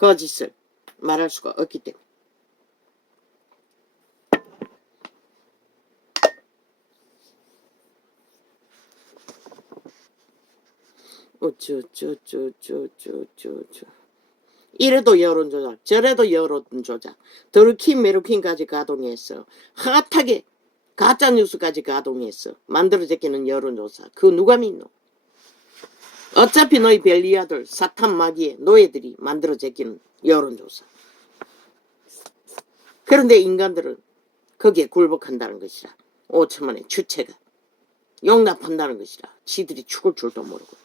거짓을 말할 수가 없기 때문에. 어쩌 이래도 여론조작 저래도 여론조작 드루킨 메루킨까지 가동했어. 핫하게 가짜뉴스까지 가동했어. 만들어 제끼는 여론조사 그 누가 믿노. 어차피 너희 벨리아들 사탄 마귀의 노예들이 만들어 제끼는 여론조사. 그런데 인간들은 거기에 굴복한다는 것이라. 5천만의 주체가 용납한다는 것이라. 지들이 죽을 줄도 모르고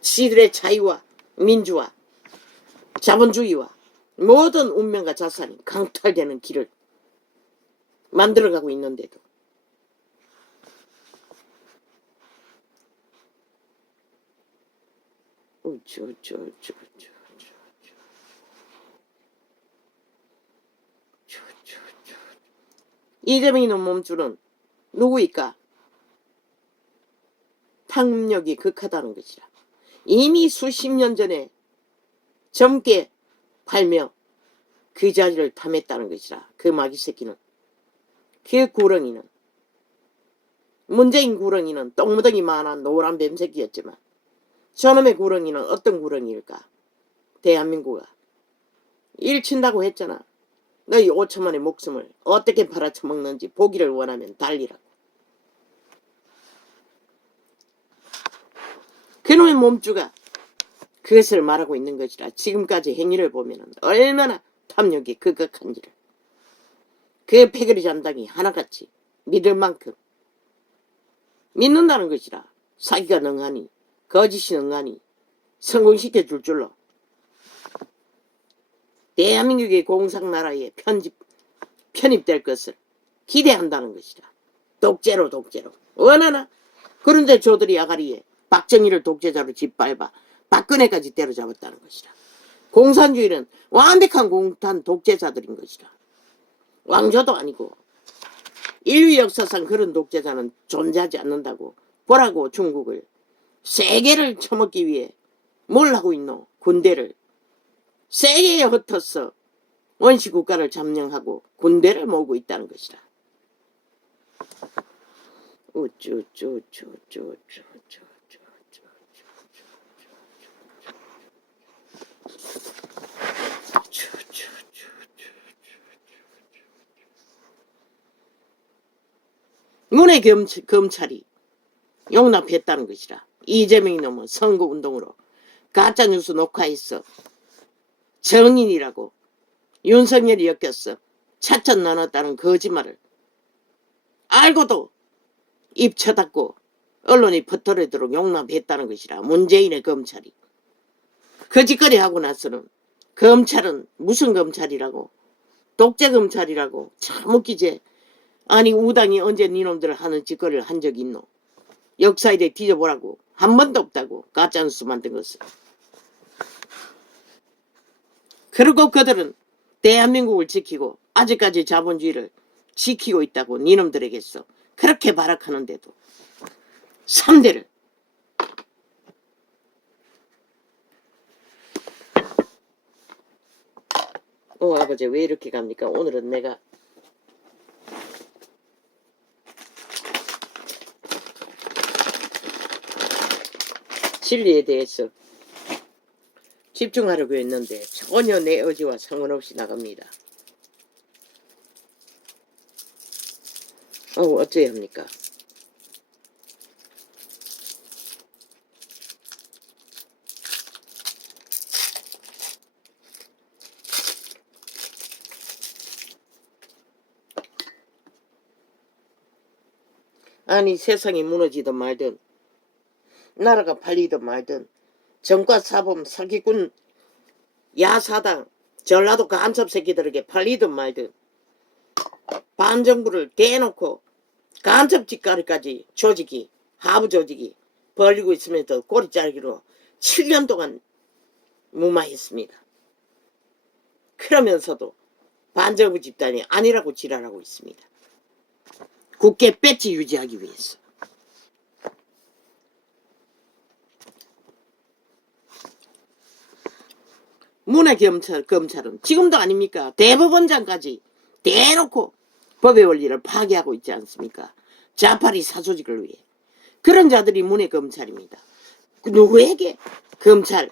지들의 자유와 민주와 자본주의와 모든 운명과 자산이 강탈되는 길을 만들어가고 있는데도 이재명이 놈 몸주는 누구일까? 탐욕이 극하다는 것이라. 이미 수십 년 전에 젊게 팔며 그 자리를 탐했다는 것이라. 그 마귀 새끼는. 그 구렁이는 문재인 구렁이는 똥무덩이 만한 노란 뱀새끼였지만 저놈의 구렁이는 어떤 구렁이일까? 대한민국아 일친다고 했잖아. 너희 5천만의 목숨을 어떻게 팔아쳐먹는지 보기를 원하면 달리라고. 그놈의 몸주가 그것을 말하고 있는 것이라. 지금까지 행위를 보면 얼마나 탐욕이 극악한지를 그 패거리 잔당이 하나같이 믿을 만큼 믿는다는 것이라. 사기가 능하니 거짓이 능하니 성공시켜줄 줄로 대한민국의 공산나라에 편입될 것을 기대한다는 것이라. 독재로 원하나? 그런데 저들이 아가리에 박정희를 독재자로 짓밟아 박근혜까지 때려잡았다는 것이라. 공산주의는 완벽한 공탄 독재자들인 것이라. 왕조도 아니고 인류 역사상 그런 독재자는 존재하지 않는다고. 보라고 중국을 세계를 처먹기 위해 뭘 하고 있노? 군대를 세계에 흩어서 원시국가를 점령하고 군대를 모으고 있다는 것이라. 문의 검찰이 용납했다는 것이라. 이재명이 놈은 선거운동으로 가짜뉴스 녹화했어. 정인이라고 윤석열이 엮였어. 차천 나눴다는 거짓말을 알고도 입 쳐닫고 언론이 퍼뜨리도록 용납했다는 것이라. 문재인의 검찰이. 거짓거리 하고 나서는 검찰은 무슨 검찰이라고? 독재검찰이라고. 참 웃기지. 아니 우당이 언제 니놈들 하는 짓거리를 한 적이 있노? 역사에 대해 뒤져보라고. 한 번도 없다고. 가짜뉴스 만든 것을. 그리고 그들은 대한민국을 지키고 아직까지 자본주의를 지키고 있다고 니놈들에게서 그렇게 발악하는데도 3대를 아버지 왜 이렇게 갑니까? 오늘은 내가 진리에 대해서 집중하려고 했는데 전혀 내 의지와 상관없이 나갑니다. 어째야 합니까? 아니 세상이 무너지든 말든 나라가 팔리든 말든 정과사범 사기꾼 야사당 전라도 간첩 새끼들에게 팔리든 말든 반정부를 대놓고 간첩 짓거리까지 조직이 하부 조직이 벌리고 있으면서 꼬리 자르기로 7년 동안 무마했습니다. 그러면서도 반정부 집단이 아니라고 지랄하고 있습니다. 국회 배치 유지하기 위해서. 문의 검찰은 지금도 아닙니까? 대법원장까지 대놓고 법의 원리를 파괴하고 있지 않습니까? 자파리 사조직을 위해. 그런 자들이 문의 검찰입니다. 누구에게 검찰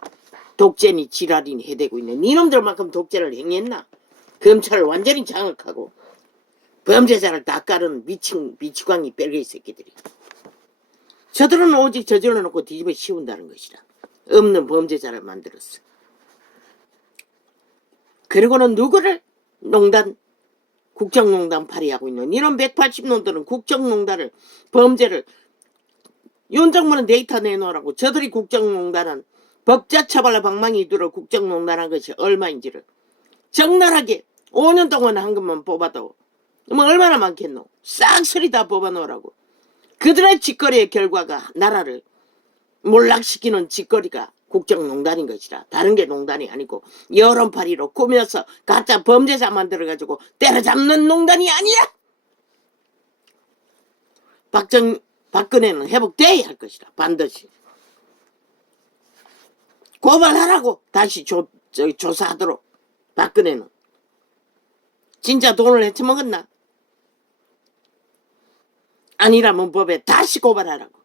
독재니 지랄이니 해대고 있는 이놈들만큼 독재를 행했나? 검찰을 완전히 장악하고 범죄자를 다 까는 미치광이 뺄개이 새끼들이. 저들은 오직 저질러 놓고 뒤집어 씌운다는 것이라. 없는 범죄자를 만들었어. 그리고는 누구를 국정농단 발의하고 있는 이런 180놈들은 국정농단을 범죄를 윤정문은 데이터 내놓으라고 저들이 국정농단은 법자처벌과 방망이 들어 국정농단한 것이 얼마인지를 적나라하게 5년 동안 한 것만 뽑아도 뭐 얼마나 많겠노. 싹쓸이 다 뽑아놓으라고. 그들의 짓거리의 결과가 나라를 몰락시키는 짓거리가 국정농단인 것이라. 다른 게 농단이 아니고 여론파리로 꾸며서 가짜 범죄자 만들어가지고 때려잡는 농단이 아니야. 박근혜는 회복돼야 할 것이라. 반드시. 고발하라고 다시 조사하도록. 박근혜는 진짜 돈을 헤쳐먹었나? 아니라면 법에 다시 고발하라고.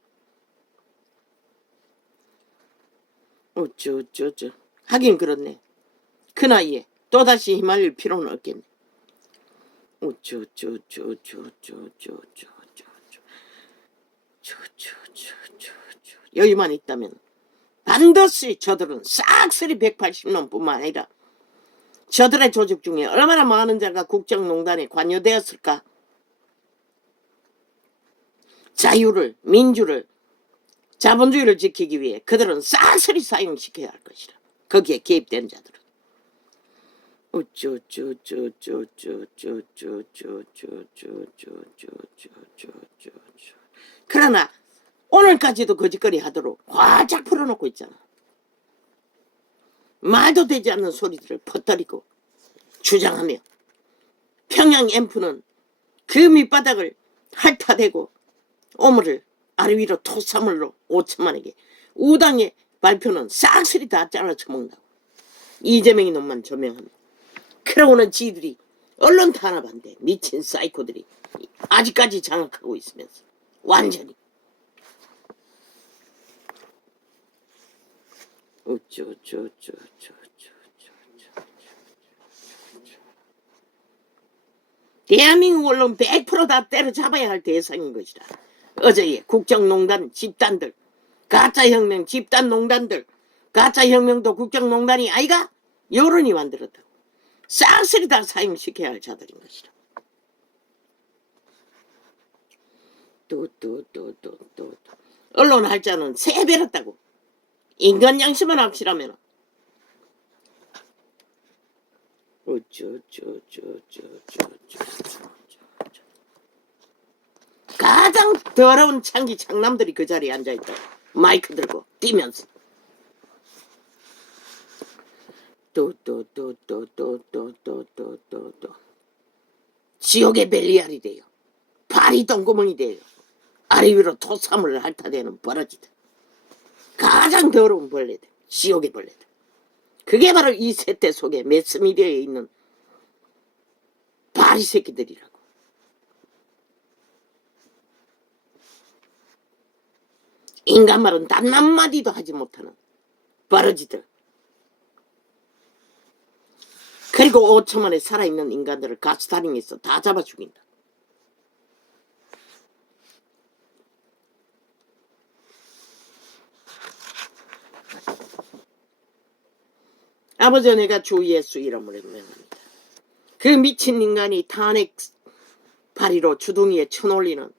어쩌. 하긴 그렇네. 그 나이에 또다시 휘말릴 필요는 없겠네. 어쩌. 여유만 있다면 반드시 저들은 싹쓸이 180놈 뿐만 아니라 저들의 조직 중에 얼마나 많은 자가 국정농단에 관여되었을까? 자유를, 민주를, 자본주의를 지키기 위해 그들은 싹쓸이 사용시켜야 할 것이라. 거기에 개입된 자들은. 그러나 오늘까지도 거짓거리 하도록 활짝 풀어놓고 있잖아. 말도 되지 않는 소리들을 퍼뜨리고 주장하며 평양 앰프는 그 밑바닥을 핥아대고 오물을 아래 위로 토사물로 5천만에게 우당의 발표는 싹쓸이 다 잘라쳐먹는다고. 이재명이 놈만 조명하면. 그러고는 지들이 언론 탄압한데 미친 사이코들이 아직까지 장악하고 있으면서 완전히. 대한민국 언론 100% 다 때려잡아야 할 대상인 것이다. 어제의 국정농단 집단들, 가짜혁명 집단농단들, 가짜혁명도 국정농단이 아이가? 여론이 만들었다고. 싹쓸이 다 사용시켜야 할 자들인 것이다. 또 언론 할자는 세배렸다고. 인간 양심을 확실하면 가장 더러운 창기 창남들이 그 자리에 앉아있다. 마이크 들고 뛰면서 또 지옥의 벨리알이 돼요. 발이 똥구멍이 돼요. 아래 위로 토사물을 핥아대는 버러지들. 가장 더러운 벌레들. 지옥의 벌레들. 그게 바로 이 세태 속에 매스미디어에 있는 바리 새끼들이라고. 인간 말은 단 한마디도 하지 못하는 버러지들. 그리고 5천만에 살아있는 인간들을 가스타링해서 다 잡아 죽인다. 아버지, 내가 주 예수 이름으로 명합니다. 그 미친 인간이 탄핵 파리로 주둥이에 쳐놀리는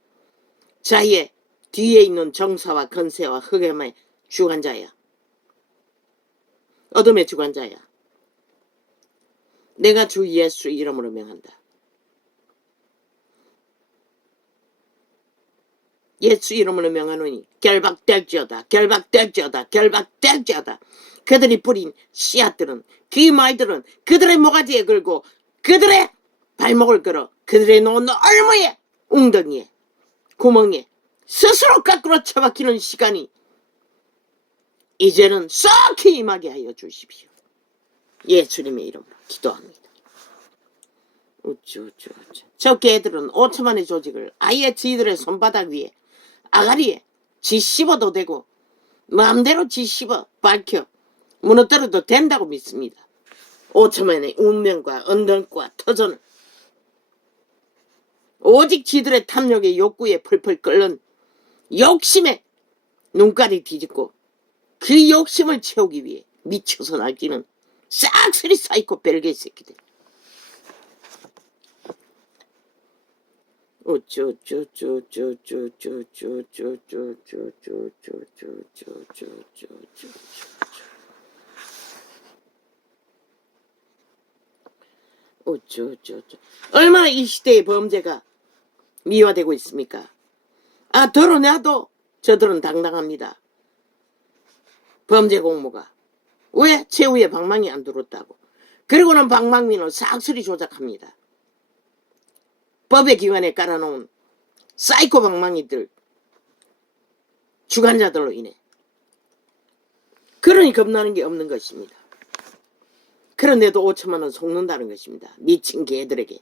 자의 뒤에 있는 정사와 건세와 흑암의 주관자야. 어둠의 주관자야. 내가 주 예수 이름으로 명한다. 예수 이름으로 명하노니 결박될지어다. 결박될지어다. 결박될지어다. 그들이 뿌린 씨앗들은, 그 말들은 그들의 모가지에 걸고 그들의 발목을 걸어 그들의 놓은 얼마에 웅덩이에 구멍에 스스로 거꾸로 처박히는 시간이 이제는 썩히 임하게 하여 주십시오. 예수님의 이름으로 기도합니다. 우쭈쭈쭈. 저 개들은 5천만의 조직을 아예 지들의 손바닥 위에 아가리에 지 씹어도 되고 마음대로 지 씹어 밝혀 무너뜨려도 된다고 믿습니다. 5천만의 운명과 언덕과 터전을 오직 지들의 탐욕의 욕구에 펄펄 끓는 욕심에 눈깔이 뒤집고 그 욕심을 채우기 위해 미쳐서 날뛰는 싹쓸이 사이코 벨개 새끼들. 얼마나 이 시대의 범죄가 미화되고 있습니까? 아, 드러나도 저들은 당당합니다. 범죄 공모가 왜 최후의 방망이 안 들었다고. 그리고는 방망이는 싹쓸이 조작합니다. 법의 기관에 깔아놓은 사이코 방망이들 주관자들로 인해. 그러니 겁나는 게 없는 것입니다. 그런데도 5천만 원 속는다는 것입니다. 미친 개들에게.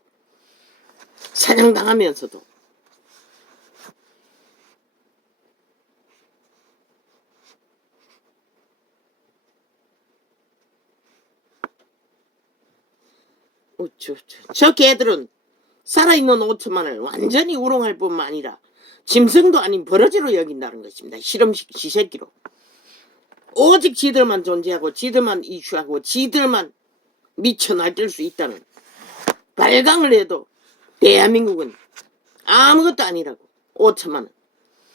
사냥당하면서도. 저 개들은 살아있는 5천만을 완전히 우롱할 뿐만 아니라 짐승도 아닌 버러지로 여긴다는 것입니다. 실험식 지새끼로. 오직 지들만 존재하고 지들만 이슈하고 지들만 미쳐 날뛸 수 있다는 발광을 해도 대한민국은 아무것도 아니라고. 5천만원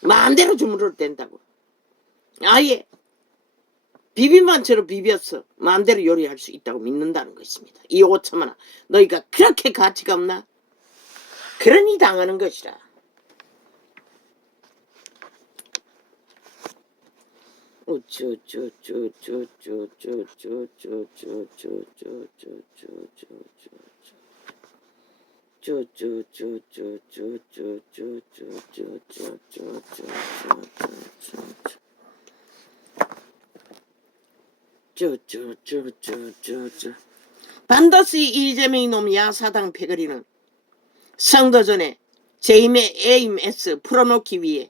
마음대로 주물러도 된다고. 아예 비빔반처럼 비벼서 마음대로 요리할 수 있다고 믿는다는 것입니다. 이 5천만원 너희가 그렇게 가치가 없나? 그러니 당하는 것이라. 반드시 이재명 이놈 야사당 패거리는 선거 전에 재임의 AMS 풀어놓기 위해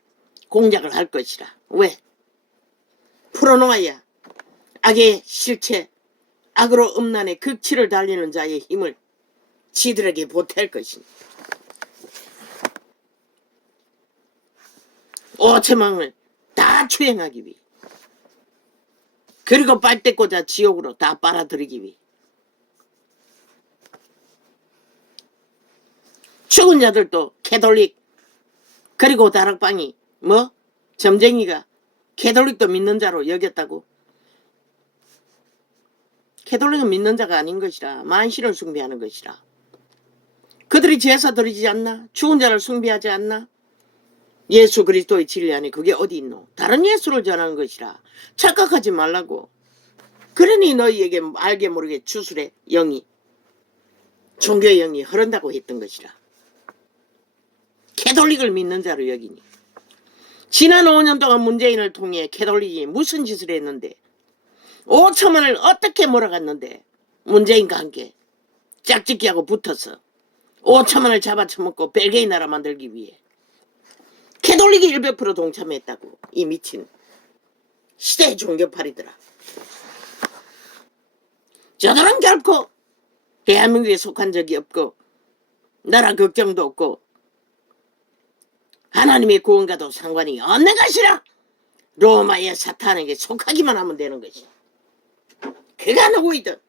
공작을 할 것이라. 왜? 풀어놓아야 악의 실체, 악으로 음란의 극치를 달리는 자의 힘을 지들에게 보탤 것입니다. 5천만을 다 추행하기 위해. 그리고 빨대 꽂아 지옥으로 다 빨아들이기 위해. 죽은 자들도 캐톨릭 그리고 다락방이 뭐? 점쟁이가 캐톨릭도 믿는 자로 여겼다고? 캐톨릭은 믿는 자가 아닌 것이라. 만신을 숭배하는 것이라. 그들이 제사 드리지 않나? 죽은 자를 숭배하지 않나? 예수 그리스도의 진리 안에 그게 어디 있노? 다른 예수를 전하는 것이라. 착각하지 말라고. 그러니 너희에게 알게 모르게 주술의 영이 종교의 영이 흐른다고 했던 것이라. 캐톨릭을 믿는 자로 여기니. 지난 5년 동안 문재인을 통해 캐톨릭이 무슨 짓을 했는데 5천만을 어떻게 몰아갔는데 문재인과 함께 짝짓기하고 붙어서 5천만을 잡아쳐먹고 벨기에 나라 만들기 위해 캐톨릭이 100% 동참했다고. 이 미친 시대의 종교팔이더라. 저들은 결코 대한민국에 속한 적이 없고 나라 걱정도 없고 하나님의 구원과도 상관이 없는 것이라. 로마의 사탄에게 속하기만 하면 되는 것이야. 그가 누구이든.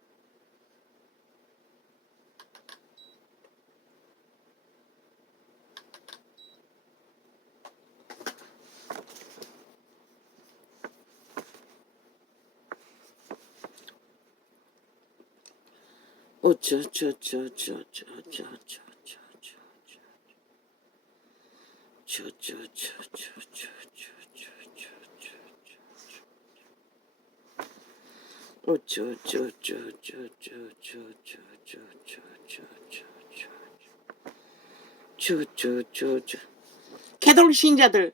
캐톨릭 신자들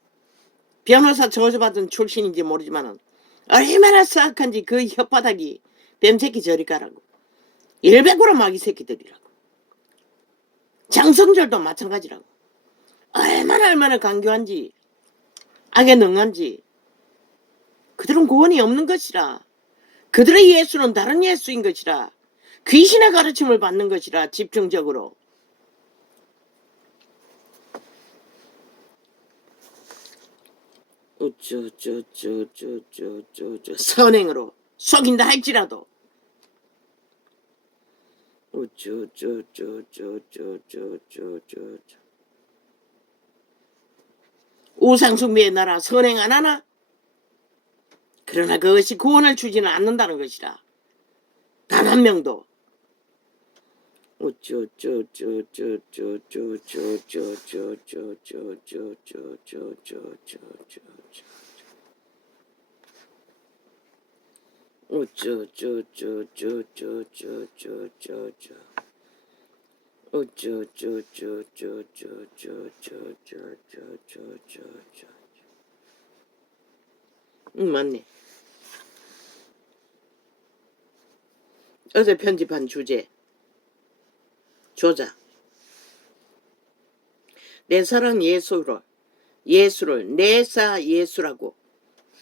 변호사 저주받은 출신인지 모르지만 얼마나 사악한지 그 혓바닥이 뱀새끼 저리 가라고. 일백으로 마귀 새끼들이라고. 장성절도 마찬가지라고. 얼마나 강교한지 악에 능한지. 그들은 구원이 없는 것이라. 그들의 예수는 다른 예수인 것이라. 귀신의 가르침을 받는 것이라. 집중적으로. 선행으로 속인다 할지라도 우상숭배의 나라 선행 안 하나? 그러나 그것이 구원을 주지는 않는다는 것이라. 단 한 명도. 맞네. 어제 편집한 주제 조작. 내 사랑 예수를 내사 예수라고.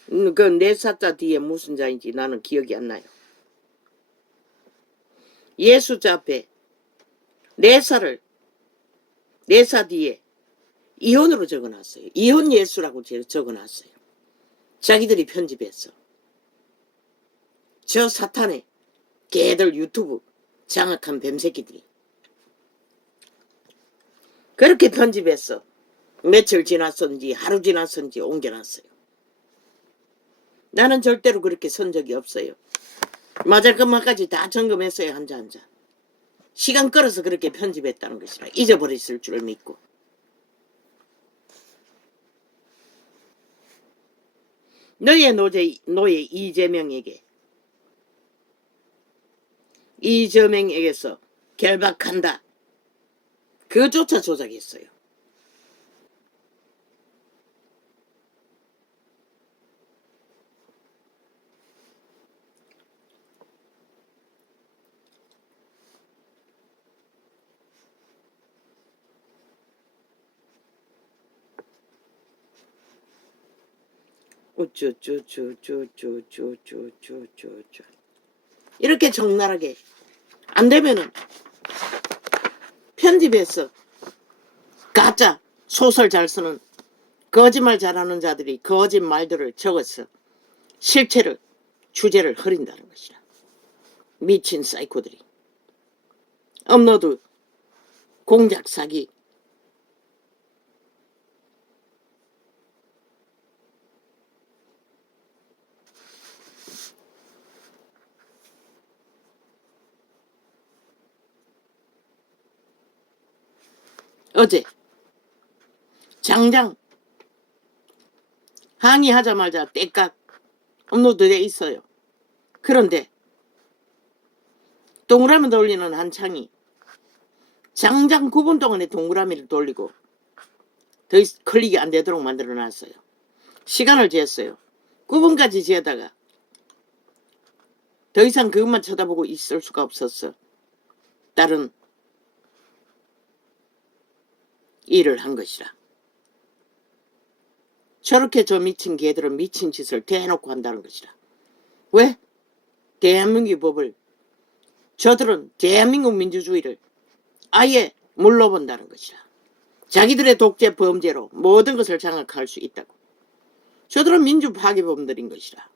그 내사자 뒤에 무슨 자인지 나는 기억이 안 나요. 예수자 앞에 내사를 내사 뒤에 이혼으로 적어놨어요. 이혼 예수라고 적어놨어요. 자기들이 편집했어. 저 사탄의 개들 유튜브 장악한 뱀새끼들이 그렇게 편집했어. 며칠 지났었는지 하루 지났었는지 옮겨놨어요. 나는 절대로 그렇게 선 적이 없어요. 맞을 것만까지 다 점검했어요. 한자 시간 끌어서 그렇게 편집했다는 것이라. 잊어버렸을 줄 믿고. 너의 노예 이재명에게서 결박한다. 그조차 조작했어요. 이렇게 적나라하게 안 되면은 편집해서 가짜 소설 잘 쓰는 거짓말 잘하는 자들이 거짓말들을 적어서 실체를 주제를 흐린다는 것이라. 미친 사이코들이. 업로드 공작 사기. 어제 장장 항의하자마자 떼깍 업로드돼 있어요. 그런데 동그라미 돌리는 한 창이 장장 9분 동안에 동그라미를 돌리고 더 클릭이 안 되도록 만들어놨어요. 시간을 재었어요. 9분까지 재다가 더 이상 그것만 쳐다보고 있을 수가 없었어. 다른 일을 한 것이라. 저렇게 저 미친 개들은 미친 짓을 대놓고 한다는 것이라. 왜? 대한민국 법을 저들은 대한민국 민주주의를 아예 물러본다는 것이라. 자기들의 독재 범죄로 모든 것을 장악할 수 있다고. 저들은 민주파괴범들인 것이라.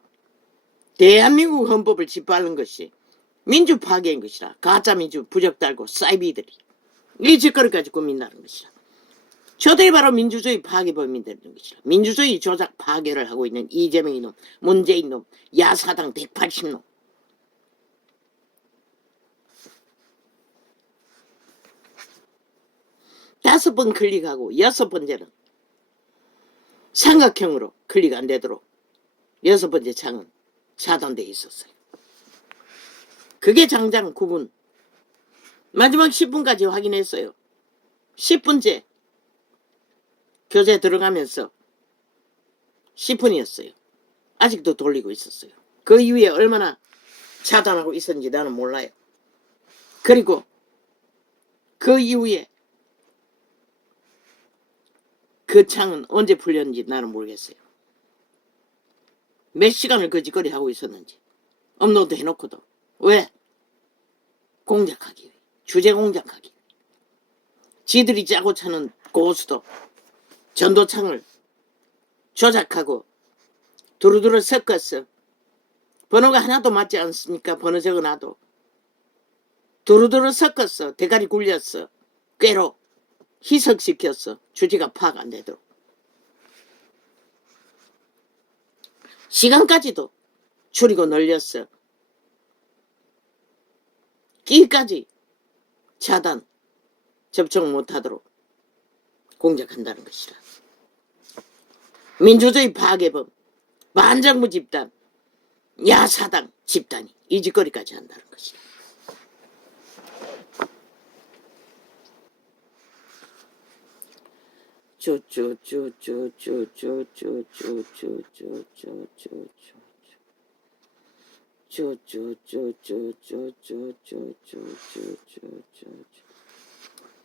대한민국 헌법을 짓밟는 것이 민주파괴인 것이라. 가짜민주 부적달고 사이비들이 이 짓거리까지 꾸민다는 것이라. 저들이 바로 민주주의 파괴범인들인 것이라. 민주주의 조작 파괴를 하고 있는 이재명 이놈, 문재인 놈, 야사당 180놈. 다섯 번 클릭하고 여섯 번째는 삼각형으로 클릭 안 되도록 여섯 번째 창은 차단되어 있었어요. 그게 장장 9분. 마지막 10분까지 확인했어요. 10분째 교재 들어가면서 10분이었어요. 아직도 돌리고 있었어요. 그 이후에 얼마나 차단하고 있었는지 나는 몰라요. 그리고 그 이후에 그 창은 언제 풀렸는지 나는 모르겠어요. 몇 시간을 그 짓거리 하고 있었는지. 업로드 해놓고도. 왜? 공작하기 위해. 주제 공작하기 위해. 지들이 짜고 차는 고수도 전도창을 조작하고 두루두루 섞었어. 번호가 하나도 맞지 않습니까? 번호 적어놔도. 두루두루 섞었어. 대가리 굴렸어. 꾀로 희석시켰어. 주제가 파악 안 되도록. 시간까지도 줄이고 늘렸어. 끼까지 차단, 접촉 못하도록 공작한다는 것이라. 민주주의 파괴범, 반정부 집단, 야사당 집단이 이 짓거리까지 한다는 것이라.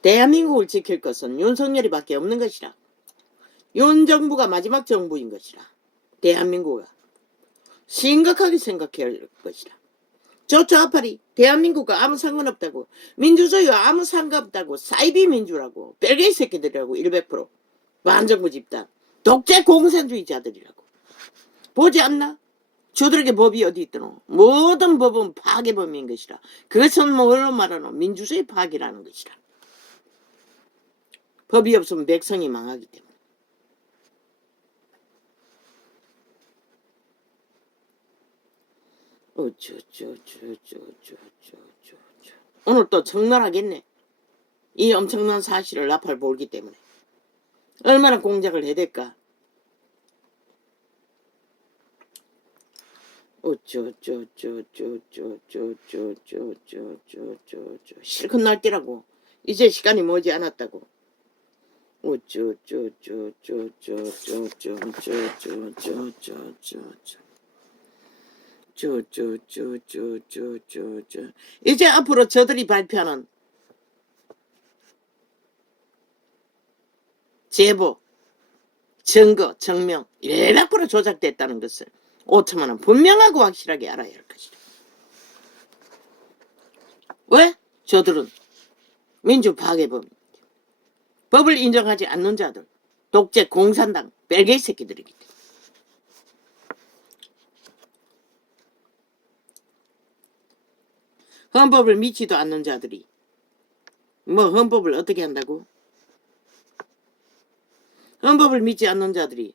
대한민국을 지킬 것은 윤석열이밖에 없는 것이라. 윤 정부가 마지막 정부인 것이라. 대한민국가 심각하게 생각해야 할 것이라. 저 좌파리 대한민국과 아무 상관없다고, 민주주의와 아무 상관없다고, 사이비 민주라고, 벨게이 새끼들이라고, 100% 반정부 집단, 독재 공산주의자들이라고. 보지 않나? 저들에게 법이 어디 있더노? 모든 법은 파괴범인 것이라. 그것은 뭘로 말하노? 민주주의 파괴라는 것이라. 법이 없으면 백성이 망하기 때문에. 오늘 또 적나라하겠네. 이 엄청난 사실을 나팔 몰기 때문에. 얼마나 공작을 해야 될까? 실컷 날뛰라고. 이제 시간이 머지 않았다고. 이제 앞으로 저들이 발표하는 제보, 증거, 증명 100% 조작됐다는 것을 5천만 원 분명하고 확실하게 알아야 할 것이다. 왜? 저들은 민주파괴범, 법을 인정하지 않는 자들, 독재 공산당 벨게이 새끼들이기 때문에. 헌법을 믿지도 않는 자들이 뭐 헌법을 어떻게 한다고? 헌법을 믿지 않는 자들이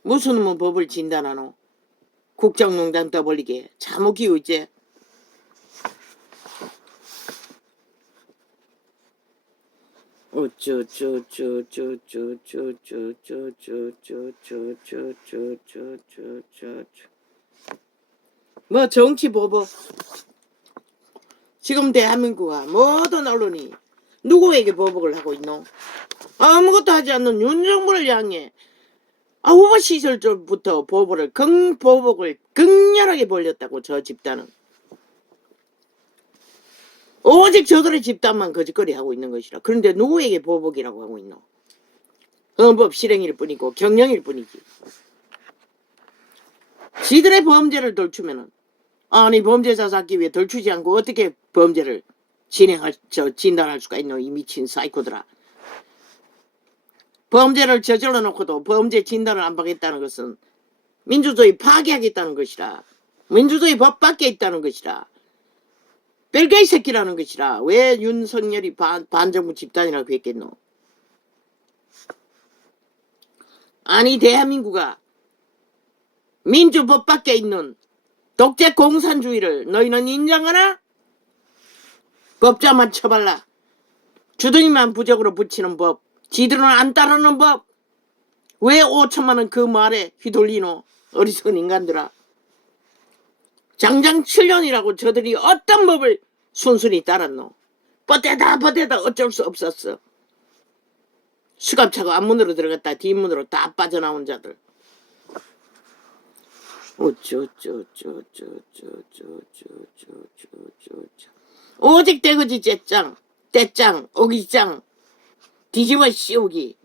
무슨 뭐 법을 진단하노? 국정농단 떠벌리게 참혹이요 이제. 뭐 정치 보복. 지금 대한민국과 모든 언론이 누구에게 보복을 하고 있노? 아무것도 하지 않는 윤 정부를 향해 후보 시절부터 보복을 극렬하게 벌렸다고. 저 집단은 오직 저들의 집단만 거짓거리 하고 있는 것이라. 그런데 누구에게 보복이라고 하고 있노? 헌법 실행일 뿐이고 경영일 뿐이지. 지들의 범죄를 덜추면은, 아니 범죄자 잡기 위해 덜추지 않고 어떻게 범죄를 진단할 수가 있노? 이 미친 사이코들아. 범죄를 저질러 놓고도 범죄 진단을 안 받겠다는 것은 민주주의 파괴하겠다는 것이라. 민주주의 법 밖에 있다는 것이라. 벨게이 새끼라는 것이라. 왜 윤석열이 반정부 집단이라고 했겠노? 아니 대한민국아 민주법 밖에 있는 독재 공산주의를 너희는 인정하나? 법자만 쳐발라. 주둥이만 부적으로 붙이는 법, 지들은 안 따르는 법. 왜 5천만 원 그 말에 휘둘리노? 어리석은 인간들아. 장장 7년이라고 저들이 어떤 법을 순순히 따랐노? 버대다 어쩔 수 없었어. 수갑차고 앞문으로 들어갔다 뒷문으로 다 빠져나온 자들. 오직 대거지 째짱, 떼짱, 오기짱, 뒤집어 씌우기,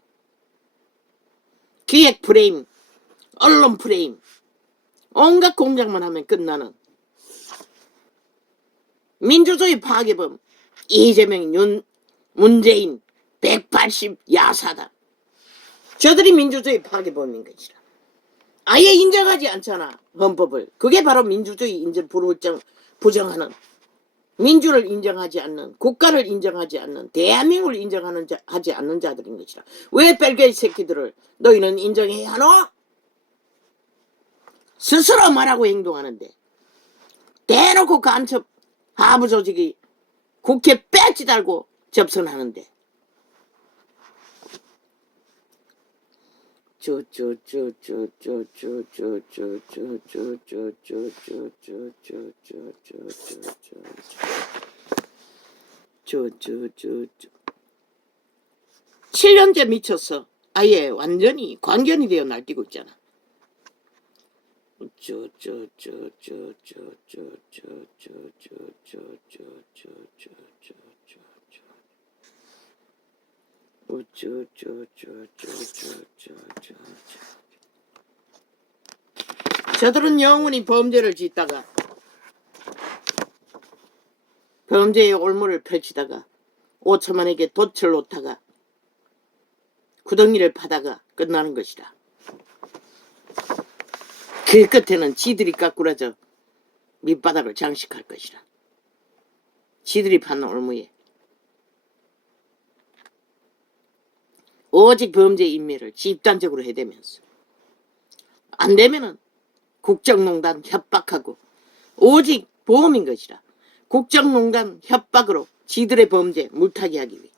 기획 프레임, 언론 프레임, 온갖 공작만 하면 끝나는 민주주의 파괴범 이재명, 문재인 180 야사다. 저들이 민주주의 파괴범인 것이라. 아예 인정하지 않잖아, 헌법을. 그게 바로 민주주의 인정 부정하는, 민주를 인정하지 않는, 국가를 인정하지 않는, 대한민국을 하지 않는 자들인 것이라. 왜 벨게이 새끼들을 너희는 인정해야 하노? 스스로 말하고 행동하는데 대놓고 간첩 하부 조직이 국회 배지 달고 접선하는데 칠 년째 미쳤어. 아예 완전히 관견이 되어 날뛰고 있잖아. 저들은 영원히 범죄를 짓다가 범죄의 올무를 펼치다가 5천만에게 돛을 놓다가 구덩이를 파다가 끝나는 것이다. 그 끝에는 지들이 까꾸라져 밑바닥을 장식할 것이라. 지들이 판 올무에 오직 범죄 인멸을 집단적으로 해대면서 안 되면은 국정농단 협박하고 오직 보험인 것이라. 국정농단 협박으로 지들의 범죄 물타기 하기 위해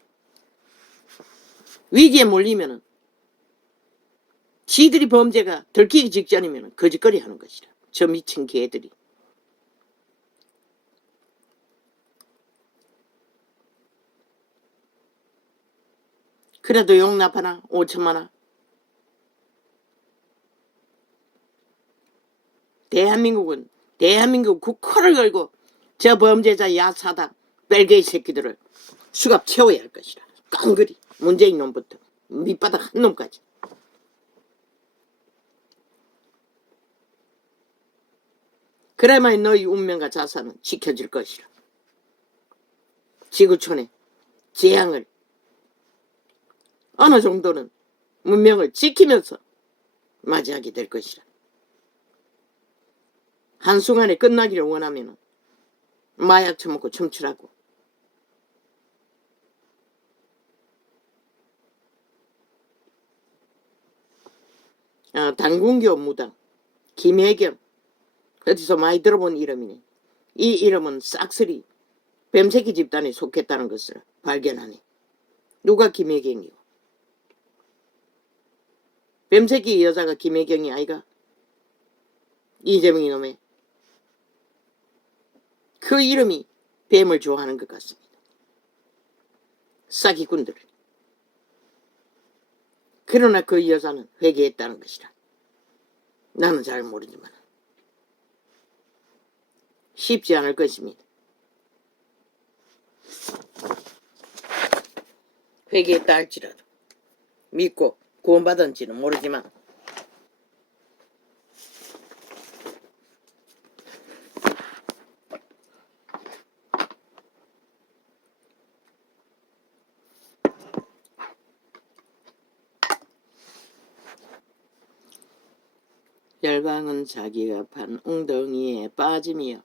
위기에 몰리면은 지들이 범죄가 들키기 직전이면 거짓거리 하는 것이라. 저 미친 개들이. 그래도 용납하나? 5천만원? 대한민국 국호를 걸고 저 범죄자 야사당 벨게이 새끼들을 수갑 채워야 할 것이라. 깡그리 문재인 놈부터 밑바닥 한 놈까지. 그래야만 너희 운명과 자산은 지켜질 것이라. 지구촌의 재앙을 어느 정도는 문명을 지키면서 맞이하게 될 것이라. 한순간에 끝나기를 원하면 마약 처먹고 춤추라고. 당군교 무당 김혜경, 어디서 많이 들어본 이름이네. 이 이름은 싹쓸이 뱀새끼 집단에 속했다는 것을 발견하네. 누가 김혜경이요? 뱀새끼 여자가 김혜경이 아이가? 이재명이 놈의 그 이름이 뱀을 좋아하는 것 같습니다. 사기꾼들. 그러나 그 여자는 회개했다는 것이라. 나는 잘 모르지만 쉽지 않을 것입니다. 회개했다 할지라도 믿고 구원받은지는 모르지만 열방은 자기가 판 웅덩이에 빠짐이여.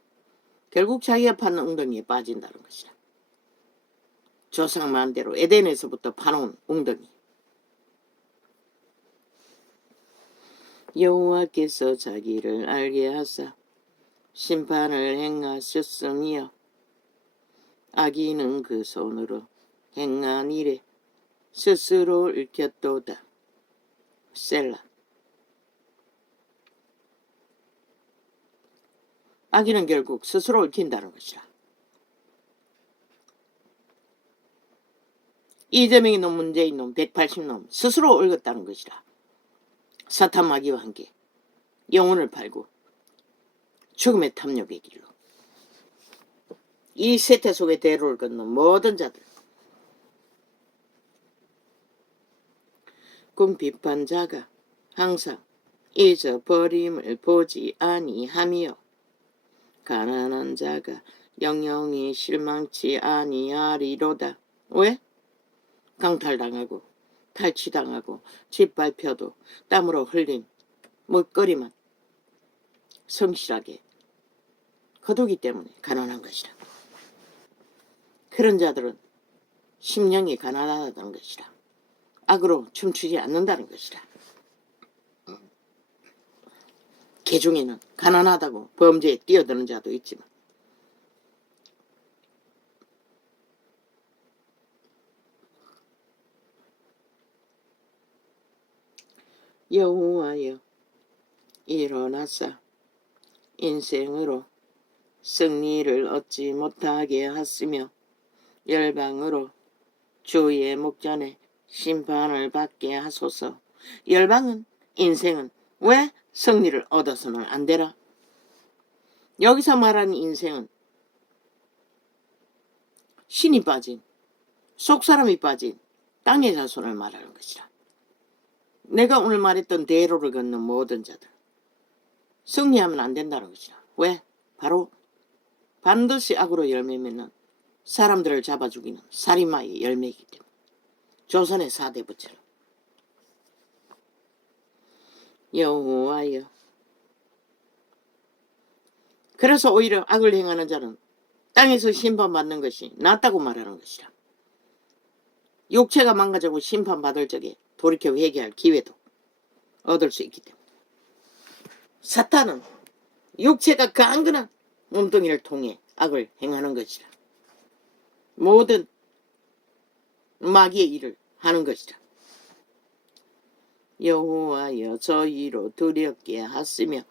결국 자기가 판 웅덩이에 빠진다는 것이라. 조상만대로 에덴에서부터 파놓은 웅덩이. 여호와께서 자기를 알게 하사 심판을 행하셨으니여. 악인은 그 손으로 행한 일에 스스로 얽혔도다. 셀라. 악인은 결국 스스로 얽힌다는 것이라. 이재명이 놈, 문재인 놈, 180놈 스스로 얽었다는 것이라. 사탄 마귀와 함께 영혼을 팔고 죽음의 탐욕의 길로 이 세태 속에 대로를 걷는 모든 자들. 궁핍한 자가 항상 잊어버림을 보지 아니하며 가난한 자가 영영이 실망치 아니하리로다. 왜? 강탈당하고 탈취당하고 짓밟혀도 땀으로 흘린 먹거리만 성실하게 거두기 때문에 가난한 것이라. 그런 자들은 심령이 가난하다는 것이라. 악으로 춤추지 않는다는 것이라. 개중에는 가난하다고 범죄에 뛰어드는 자도 있지만 여호와여 일어나사 인생으로 승리를 얻지 못하게 하시며 열방으로 주의 목전에 심판을 받게 하소서. 열방은 인생은 왜 승리를 얻어서는 안 되라? 여기서 말하는 인생은 신이 빠진 속사람이 빠진 땅의 자손을 말하는 것이라. 내가 오늘 말했던 대로를 걷는 모든 자들 승리하면 안 된다는 것이라. 왜? 바로 반드시 악으로 열매 맺는 사람들을 잡아 죽이는 살인마의 열매이기 때문에. 조선의 4대 부처럼. 여호와여. 그래서 오히려 악을 행하는 자는 땅에서 심판받는 것이 낫다고 말하는 것이라. 육체가 망가지고 심판받을 적에 돌이켜 회개할 기회도 얻을 수 있기 때문에. 사탄은 육체가 강건한 몸뚱이를 통해 악을 행하는 것이라. 모든 마귀의 일을 하는 것이라. 여호와여 저희로 두렵게 하시며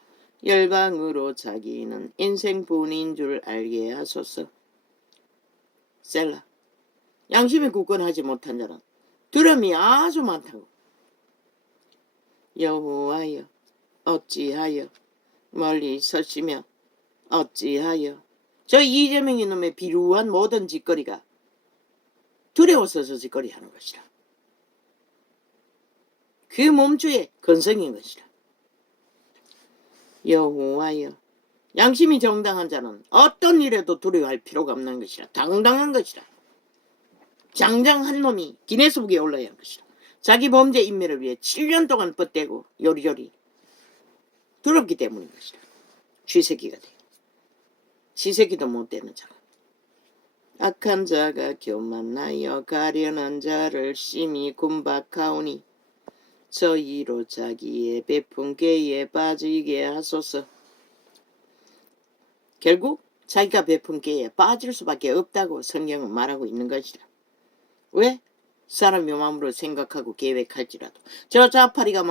열방으로 자기는 인생뿐인 줄 알게 하소서. 셀라. 양심에 굳건하지 못한 자는 두려움이 아주 많다고. 여호와여 어찌하여 멀리 서시며 어찌하여 저 이재명 이놈의 비루한 모든 짓거리가 두려워서 저 짓거리 하는 것이라. 그 몸주의 근성인 것이라. 여호와여 양심이 정당한 자는 어떤 일에도 두려워할 필요가 없는 것이라. 당당한 것이라. 장장한 놈이 기네스북에 올라야 할 것이라. 자기 범죄 인멸을 위해 7년 동안 뻗대고 요리요리 두렵기 때문인 것이라. 쥐새끼가 돼. 지새끼도 못 되는 자가. 악한 자가 교만하여 가련한 자를 심히 군박하오니 저희로 자기의 베푼 꾀에 빠지게 하소서. 결국 자기가 베푼 꾀에 빠질 수밖에 없다고 성경은 말하고 있는 것이라. 왜? 사람이 마음으로 생각하고 계획할지라도 저 자파리가